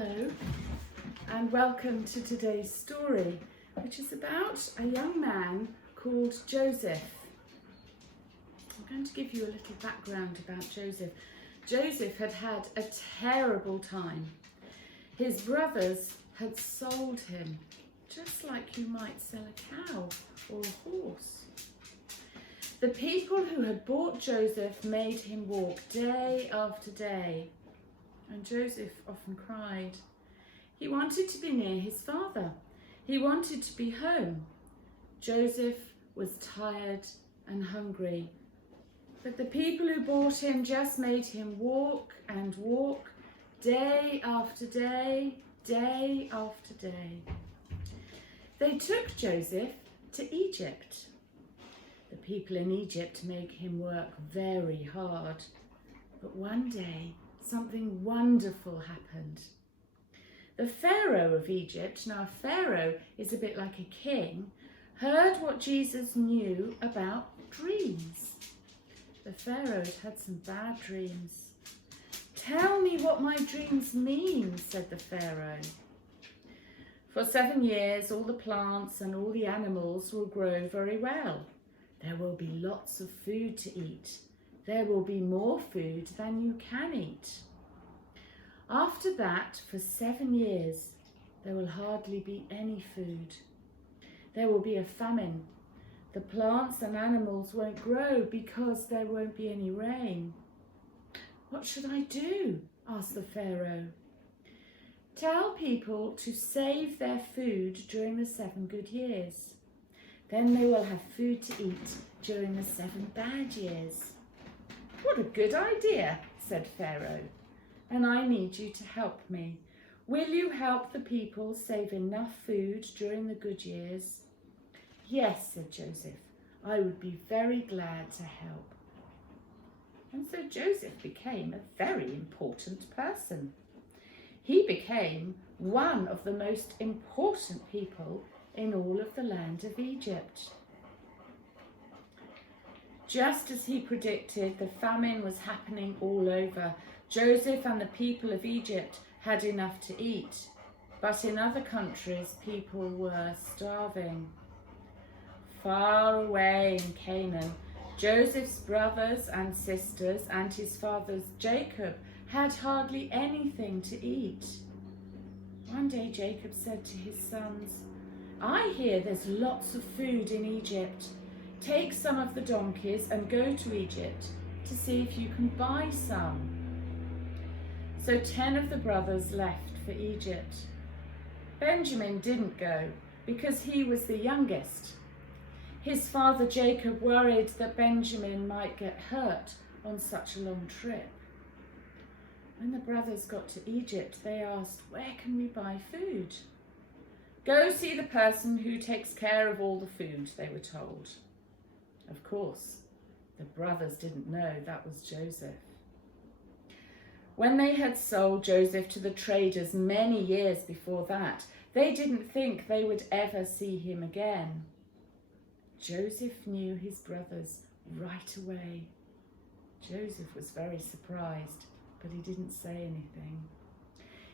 Hello and welcome to today's story, which is about a young man called Joseph. I'm going to give you a little background about Joseph. Joseph had had a terrible time. His brothers had sold him, just like you might sell a cow or a horse. The people who had bought Joseph made him walk day after day, and Joseph often cried. He wanted to be near his father. He wanted to be home. Joseph was tired and hungry, but the people who bought him just made him walk and walk, day after day, day after day. They took Joseph to Egypt. The people in Egypt made him work very hard, but one day something wonderful happened. The Pharaoh of Egypt, now Pharaoh is a bit like a king, heard what Jesus knew about dreams. The Pharaoh had some bad dreams. "Tell me what my dreams mean," said the Pharaoh. "For 7 years, all the plants and all the animals will grow very well. There will be lots of food to eat. There will be more food than you can eat. After that, for 7 years, there will hardly be any food. There will be a famine. The plants and animals won't grow because there won't be any rain." "What should I do?" asked the Pharaoh. "Tell people to save their food during the 7 good years. Then they will have food to eat during the 7 bad years." "What a good idea," said Pharaoh. "And I need you to help me. Will you help the people save enough food during the good years?" "Yes," said Joseph, "I would be very glad to help." And so Joseph became a very important person. He became one of the most important people in all of the land of Egypt. Just as he predicted, the famine was happening all over. Joseph and the people of Egypt had enough to eat, but in other countries people were starving. Far away in Canaan, Joseph's brothers and sisters and his father Jacob had hardly anything to eat. One day Jacob said to his sons, "I hear there's lots of food in Egypt. Take some of the donkeys and go to Egypt to see if you can buy some." So 10 of the brothers left for Egypt. Benjamin didn't go because he was the youngest. His father Jacob worried that Benjamin might get hurt on such a long trip. When the brothers got to Egypt, they asked, "Where can we buy food?" "Go see the person who takes care of all the food," they were told. Of course, the brothers didn't know that was Joseph. When they had sold Joseph to the traders many years before that, they didn't think they would ever see him again. Joseph knew his brothers right away. Joseph was very surprised, but he didn't say anything.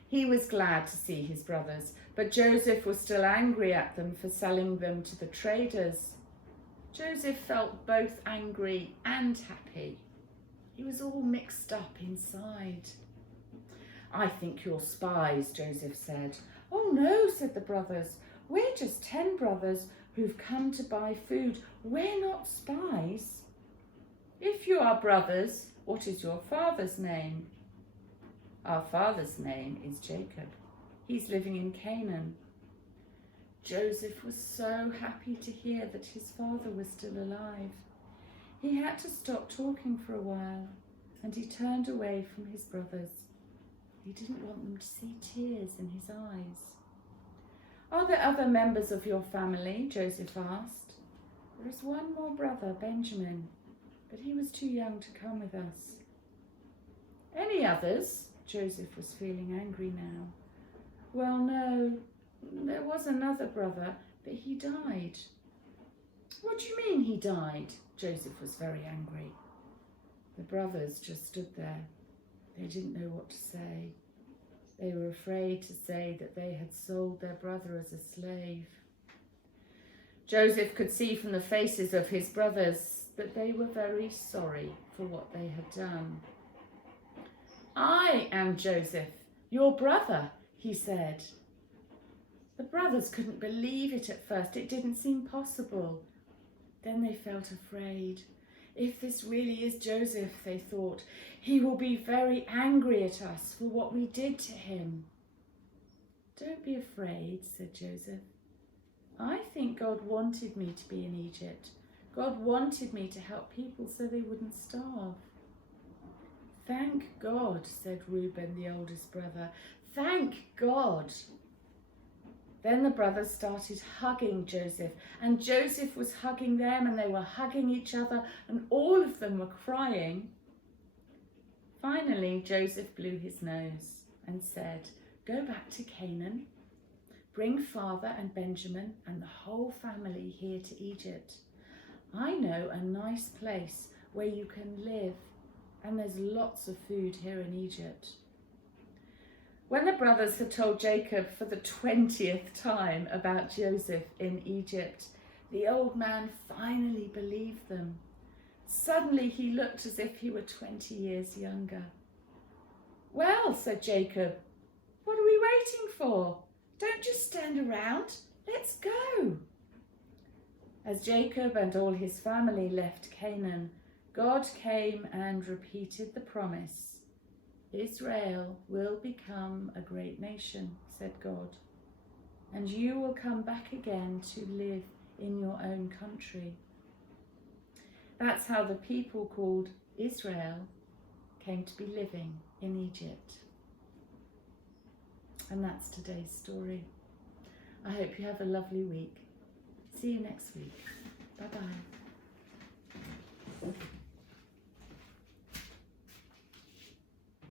He was glad to see his brothers, but Joseph was still angry at them for selling them to the traders. Joseph felt both angry and happy. He was all mixed up inside. "I think you're spies," Joseph said. "Oh no," said the brothers. "We're just 10 brothers who've come to buy food. We're not spies." "If you are brothers, what is your father's name?" "Our father's name is Jacob. He's living in Canaan." Joseph was so happy to hear that his father was still alive. He had to stop talking for a while, and he turned away from his brothers. He didn't want them to see tears in his eyes. "Are there other members of your family?" Joseph asked. "There is one more brother, Benjamin, but he was too young to come with us." "Any others?" Joseph was feeling angry now. "Well, no. There was another brother, but he died." "What do you mean he died?" Joseph was very angry. The brothers just stood there. They didn't know what to say. They were afraid to say that they had sold their brother as a slave. Joseph could see from the faces of his brothers that they were very sorry for what they had done. "I am Joseph, your brother," he said. The brothers couldn't believe it at first. It didn't seem possible. Then they felt afraid. If this really is Joseph, they thought, he will be very angry at us for what we did to him. "Don't be afraid," said Joseph. "I think God wanted me to be in Egypt. God wanted me to help people so they wouldn't starve." "Thank God," said Reuben, the oldest brother. "Thank God." Then the brothers started hugging Joseph, and Joseph was hugging them, and they were hugging each other, and all of them were crying. Finally, Joseph blew his nose and said, "Go back to Canaan. Bring Father and Benjamin and the whole family here to Egypt. I know a nice place where you can live, and there's lots of food here in Egypt." When the brothers had told Jacob for the 20th time about Joseph in Egypt, the old man finally believed them. Suddenly he looked as if he were 20 years younger. "Well," said Jacob, "what are we waiting for? Don't just stand around. Let's go." As Jacob and all his family left Canaan, God came and repeated the promise. "Israel will become a great nation," said God, "and you will come back again to live in your own country." That's how the people called Israel came to be living in Egypt. And that's today's story. I hope you have a lovely week. See you next week. Bye-bye.